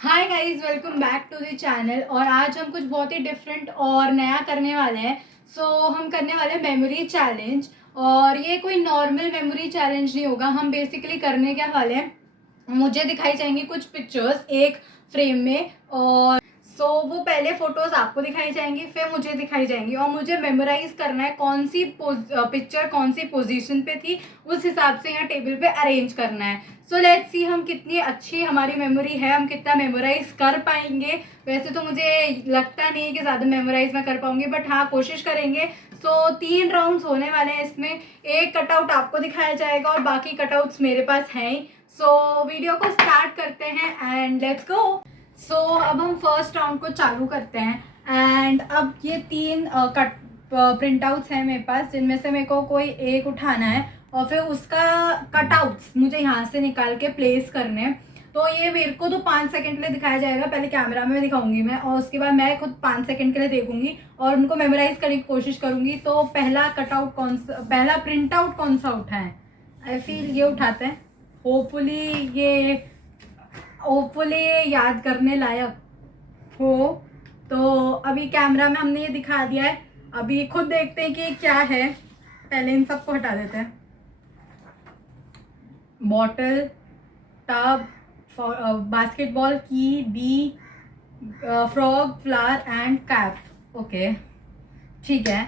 Hi guys, welcome back to the channel. और आज हम कुछ बहुत ही डिफरेंट और नया करने वाले हैं। हम करने वाले हैं मेमोरी चैलेंज। और ये कोई नॉर्मल मेमोरी चैलेंज नहीं होगा। हम बेसिकली करने क्या वाले हैं, मुझे दिखाई जाएंगी कुछ पिक्चर्स एक फ्रेम में। और वो पहले फोटोज आपको दिखाई जाएंगी, फिर मुझे दिखाई जाएंगी, और मुझे मेमोराइज करना है कौन सी पिक्चर कौन सी पोजीशन पे थी, उस हिसाब से यहाँ टेबल पे अरेंज करना है। सो लेट्स सी हम कितनी अच्छी हमारी मेमोरी है, हम कितना मेमोराइज कर पाएंगे। वैसे तो मुझे लगता नहीं है कि ज़्यादा मेमोराइज मैं कर पाऊंगी, बट हाँ, कोशिश करेंगे। 3 राउंड्स होने वाले हैं इसमें। एक कटआउट आपको दिखाया जाएगा और बाकी कटआउट्स मेरे पास हैं ही। वीडियो को स्टार्ट करते हैं एंड लेट्स गो। अब हम फर्स्ट राउंड को चालू करते हैं। एंड अब ये 3 प्रिंट आउट्स हैं मेरे पास, जिनमें से मेरे को कोई एक उठाना है और फिर उसका कटआउट्स मुझे यहाँ से निकाल के प्लेस करने हैं। तो ये मेरे को तो 5 सेकंड के लिए दिखाया जाएगा, पहले कैमरा में दिखाऊंगी मैं, और उसके बाद मैं खुद 5 सेकंड के लिए देखूंगी और उनको मेमोराइज करने की कोशिश करूंगी। तो पहला कटआउट कौन सा, पहला प्रिंट आउट कौन सा उठाएं? आई फील ये उठाते हैं। होपफुली ये याद करने लायक हो। तो अभी कैमरा में हमने ये दिखा दिया है, अभी खुद देखते हैं कि ये क्या है। पहले इन सबको हटा देते हैं। Bottle, tub, basketball key, bee, frog, flower and cap. Okay, ठीक है।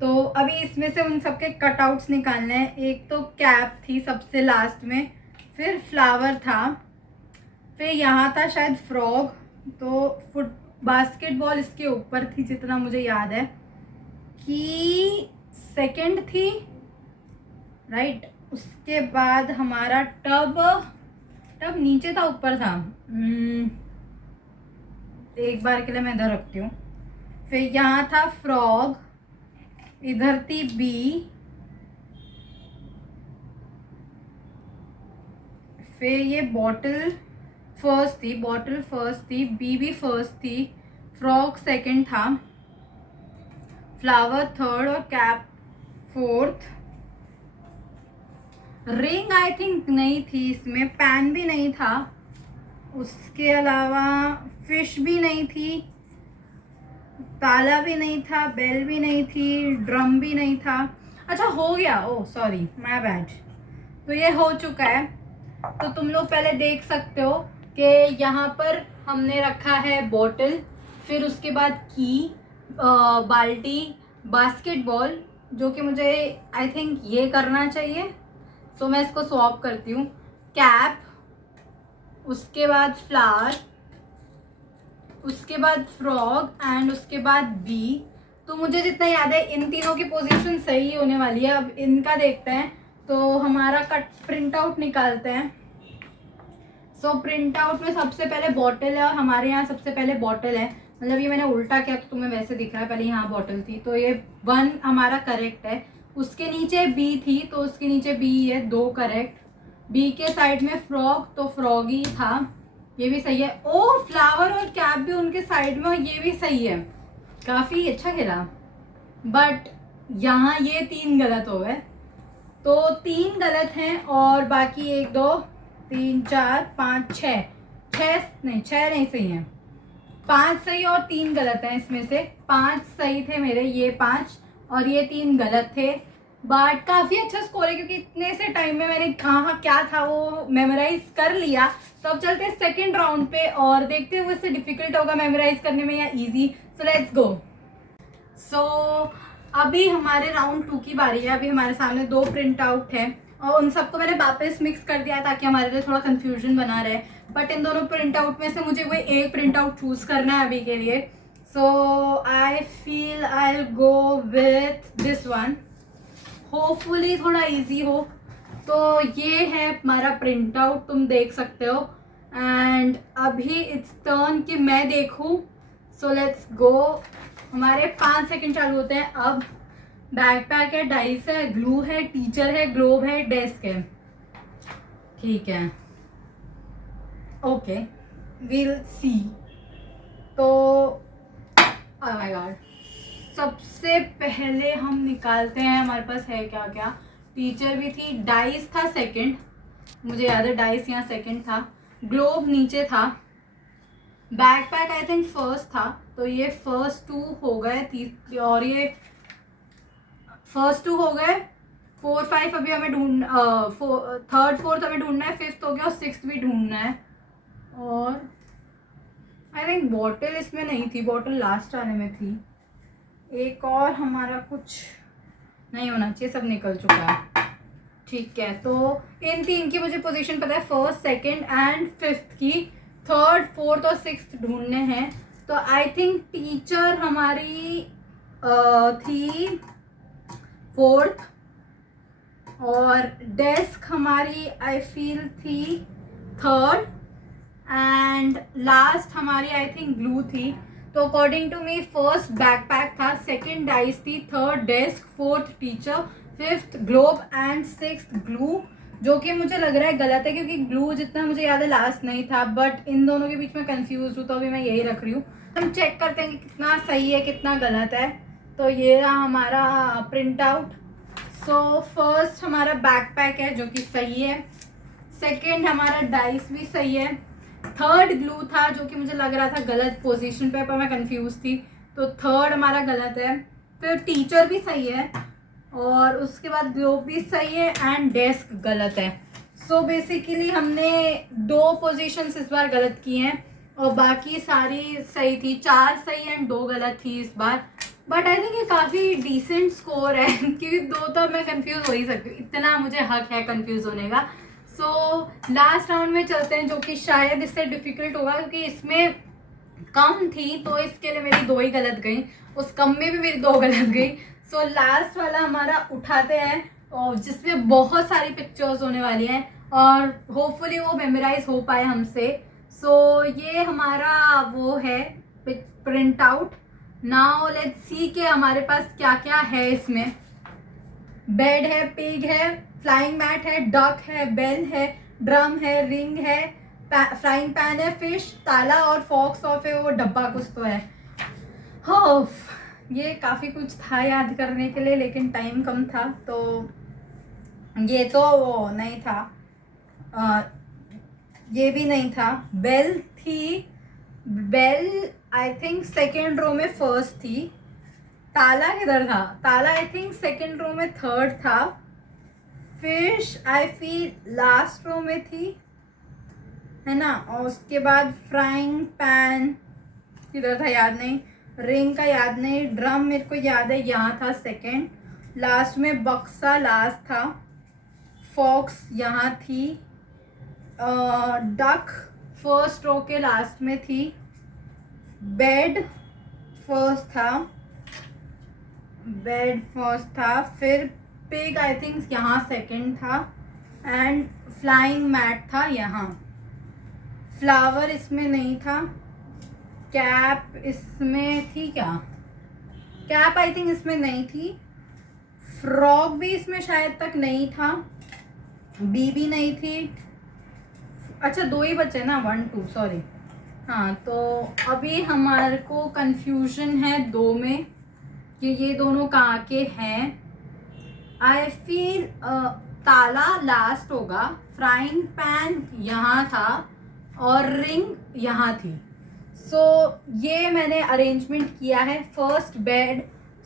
तो अभी इसमें से उन सबके कटआउट्स निकालने हैं। एक तो कैप थी सबसे लास्ट में, फिर फ्लावर था, फिर यहाँ था शायद फ्रॉग। तो बास्केटबॉल इसके ऊपर थी जितना मुझे याद है, कि सेकंड थी, राइट। उसके बाद हमारा टब नीचे था ऊपर था। एक बार के लिए मैं इधर रखती हूँ। फिर यहाँ था फ्रॉग, इधर थी बी, फिर ये बॉटल फर्स्ट थी, बी भी फर्स्ट थी, फ्रॉग सेकंड था, फ्लावर थर्ड और cap fourth. Ring I think नहीं थी इसमें, पैन भी नहीं था, उसके अलावा फिश भी नहीं थी, ताला भी नहीं था, बेल भी नहीं थी, ड्रम भी नहीं था। अच्छा, हो गया, ओ सॉरी, माय बैड। तो ये हो चुका है। तो तुम लोग पहले देख सकते हो कि यहाँ पर हमने रखा है बॉटल, फिर उसके बाद की, बाल्टी, बास्केटबॉल, जो कि मुझे आई थिंक ये करना चाहिए। मैं इसको स्वॉप करती हूँ। कैप, उसके बाद फ्लावर, उसके बाद फ्रॉग एंड उसके बाद बी। तो मुझे जितना याद है इन तीनों की पोजीशन सही होने वाली है। अब इनका देखते हैं। तो हमारा प्रिंट आउट निकालते हैं। प्रिंट आउट में सबसे पहले बॉटल है, और हमारे यहाँ सबसे पहले बॉटल है। मतलब ये मैंने उल्टा किया तो तुम्हें वैसे दिख रहा है, पहले यहाँ बॉटल थी, तो ये 1 हमारा करेक्ट है। उसके नीचे बी थी, तो उसके नीचे बी है, 2 करेक्ट। बी के साइड में फ्रॉग, तो फ्रॉग ही था, ये भी सही है। ओ, फ्लावर और कैप भी उनके साइड में, और ये भी सही है। काफ़ी अच्छा खेला, बट यहाँ ये 3 गलत हो गए। तो 3 गलत हैं, और बाकी 1 2 3 4 5 6 नहीं सही है। 5 सही और 3 गलत हैं। इसमें से 5 सही थे मेरे, ये 5, और ये 3 गलत थे। बट काफ़ी अच्छा स्कोर है, क्योंकि इतने से टाइम में मैंने कहाँ क्या था वो मेमोराइज कर लिया। तो अब चलते हैं सेकेंड राउंड पे, और देखते हैं वो इससे डिफिकल्ट होगा मेमोराइज करने में या इजी। So let's go. अभी हमारे राउंड 2 की बारी है। अभी हमारे सामने 2 प्रिंट आउट है, और उन सबको मैंने वापस मिक्स कर दिया ताकि हमारे लिए थोड़ा कंफ्यूजन बना रहे। बट इन दोनों प्रिंट आउट में से मुझे कोई एक प्रिंट आउट चूज करना है अभी के लिए। I feel I will go with this one. Hopefully थोड़ा इजी हो। तो ये है हमारा प्रिंट आउट, तुम देख सकते हो। एंड अभी इट्स टर्न कि मैं देखूं। So let's go. हमारे 5 सेकंड चालू होते हैं अब। बैकपैक है, डाइस है, ग्लू है, टीचर है, ग्लोब है, डेस्क है। ठीक है, ओके, विल सी। तो ओह माय गॉड, सबसे पहले हम निकालते हैं, हमारे पास है क्या क्या। टीचर भी थी, डाइस था सेकंड, मुझे याद है डाइस यहाँ सेकंड था, ग्लोब नीचे था, बैकपैक आई थिंक फर्स्ट था, तो ये फर्स्ट 2 हो गए, और ये फर्स्ट 2 हो गए, 4 5 अभी हमें थर्ड फोर्थ हमें ढूंढना है, फिफ्थ हो गया और सिक्स्थ भी ढूंढना है। और आई थिंक बॉटल इसमें नहीं थी, बॉटल लास्ट आने में थी। एक और हमारा कुछ नहीं होना चाहिए, सब निकल चुका है। ठीक है, तो इन 3 की मुझे पोजीशन पता है, फर्स्ट सेकंड एंड फिफ्थ की। थर्ड फोर्थ और सिक्स्थ ढूंढने हैं। तो आई थिंक टीचर हमारी थी फोर्थ, और डेस्क हमारी आई फील थी थर्ड, एंड लास्ट हमारी आई थिंक ग्लू थी। तो according to me first backpack था, सेकंड डाइस थी, third desk, fourth teacher, fifth globe and sixth glue, जो कि मुझे लग रहा है गलत है, क्योंकि ग्लू जितना मुझे याद है लास्ट नहीं था, बट इन दोनों के बीच में कंफ्यूज हूँ, तो अभी मैं यही रख रही हूँ। हम चेक करते हैं कि कितना सही है कितना गलत है। तो ये रहा हमारा प्रिंट आउट। सो फर्स्ट हमारा बैकपैक है जो कि सही है, सेकेंड हमारा डाइस भी सही है, थर्ड ग्लू था जो कि मुझे लग रहा था गलत पोजीशन पे, पर मैं कंफ्यूज थी, तो थर्ड हमारा गलत है। फिर टीचर भी सही है, और उसके बाद ग्लोब भी सही है, एंड डेस्क गलत है। सो बेसिकली हमने 2 पोजीशंस इस बार गलत की हैं, और बाकी सारी सही थी, 4 सही एंड 2 गलत थी इस बार। बट आई थिंक ये काफ़ी डिसेंट स्कोर है क्योंकि 2 तो मैं कंफ्यूज हो ही सकती हूँ, इतना मुझे हक है कंफ्यूज होने का। सो लास्ट राउंड में चलते हैं, जो कि शायद इससे डिफिकल्ट होगा, क्योंकि इसमें कम थी, तो इसके लिए मेरी 2 ही गलत गई, उस कम में भी मेरी 2 गलत गई। सो लास्ट वाला हमारा उठाते हैं, और जिसमें बहुत सारी पिक्चर्स होने वाली हैं, और होपफुली वो मेमोराइज हो पाए हमसे। सो ये हमारा वो है print out. Now let's see के हमारे पास क्या क्या है इसमें। बेड है, पिग है, फ्लाइंग मैट है, डक है, बेल है, ड्रम है, रिंग है, फ्राइंग पैन है, फिश, ताला, और फॉक्स ऑफ है वो डब्बा कुछ तो है। हो, ये काफ़ी कुछ था याद करने के लिए, लेकिन टाइम कम था, तो ये तो वो नहीं था, ये भी नहीं था। बेल थी, bell I think second row में फर्स्ट थी। ताला किधर था? ताला आई थिंक सेकेंड रो में थर्ड था। Fish I feel last row में थी, है ना। और उसके बाद फ्राइंग पैन किधर था याद नहीं, रिंग का याद नहीं, ड्रम मेरे को याद है यहाँ था सेकेंड, लास्ट में बक्सा लास्ट था, फॉक्स यहाँ थी, डक फर्स्ट रो के लास्ट में थी, बेड फर्स्ट था, बेड फर्स्ट था, फिर पिग आई थिंक यहाँ सेकंड था, एंड फ्लाइंग मैट था यहाँ। फ्लावर इसमें नहीं था, कैप इसमें थी क्या? कैप आई थिंक इसमें नहीं थी, फ्रॉग भी इसमें शायद तक नहीं था, बी भी नहीं थी। अच्छा 2 ही बचे ना, 1 2 सॉरी। हाँ, तो अभी हमारे को कंफ्यूजन है 2 में कि ये दोनों कहाँ के हैं। आई फील ताला लास्ट होगा, फ्राइंग पैन यहाँ था, और रिंग यहाँ थी। सो ये मैंने अरेंजमेंट किया है, first bed,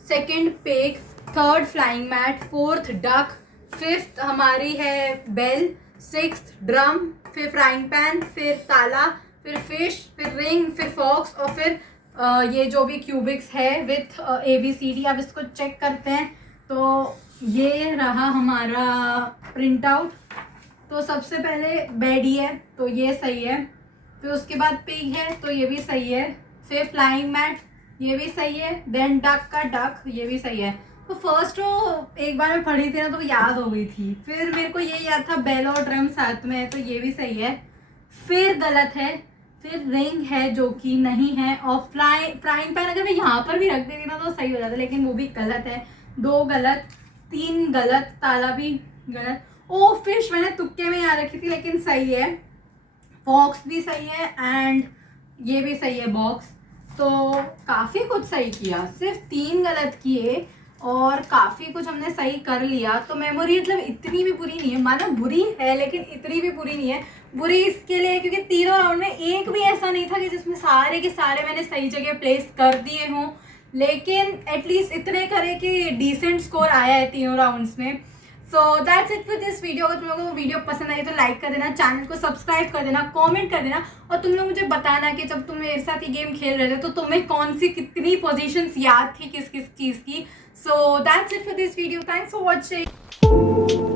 second pig, third flying mat, fourth duck, fifth हमारी है बेल, सिक्स्थ ड्रम, फिर फ्राइंग पैन, फिर ताला, फिर फिश, फिर रिंग, फिर फॉक्स, और फिर ये जो भी क्यूबिक्स है विथ ABCD। अब इसको चेक करते हैं। तो ये रहा हमारा प्रिंट आउट। तो सबसे पहले बेड ही है, तो ये सही है, फिर उसके बाद पिग है, तो ये भी सही है, फिर फ्लाइंग मैट, ये भी सही है, देन डक का डक, ये भी सही है। तो फर्स्ट रो एक बार मैं पढ़ी थी ना, तो याद हो गई थी, फिर मेरे को ये याद था बेल और ड्रम साथ में है, तो ये भी सही है। फिर गलत है, फिर रिंग है जो कि नहीं है, और फ्राइंग पैन अगर मैं यहाँ पर भी रख देती ना तो सही हो जाता, लेकिन वो भी गलत है। 2 गलत, 3 गलत, ताला भी गलत। ओ फिश मैंने तुक्के में यहाँ रखी थी, लेकिन सही है। बॉक्स भी सही है, एंड ये भी सही है बॉक्स। तो काफ़ी कुछ सही किया, सिर्फ 3 गलत किए और काफ़ी कुछ हमने सही कर लिया। तो मेमोरी मतलब इतनी भी बुरी नहीं है, मानो बुरी है लेकिन इतनी भी बुरी नहीं है। बुरी इसके लिए क्योंकि तीनों राउंड में एक भी ऐसा नहीं था कि जिसमें सारे के सारे मैंने सही जगह प्लेस कर दिए हों, लेकिन एटलीस्ट इतने करे कि डिसेंट स्कोर आया है तीनों राउंड्स में। So that's it for this video. अगर तुम लोगों को वीडियो पसंद आई तो लाइक कर देना, चैनल को सब्सक्राइब कर देना, कमेंट कर देना, और तुम लोग मुझे बताना कि जब तुम मेरे साथ ये गेम खेल रहे थे तो तुम्हें कौन सी कितनी पोजीशंस याद थी किस किस चीज़ की। So that's it for this video. Thanks for watching.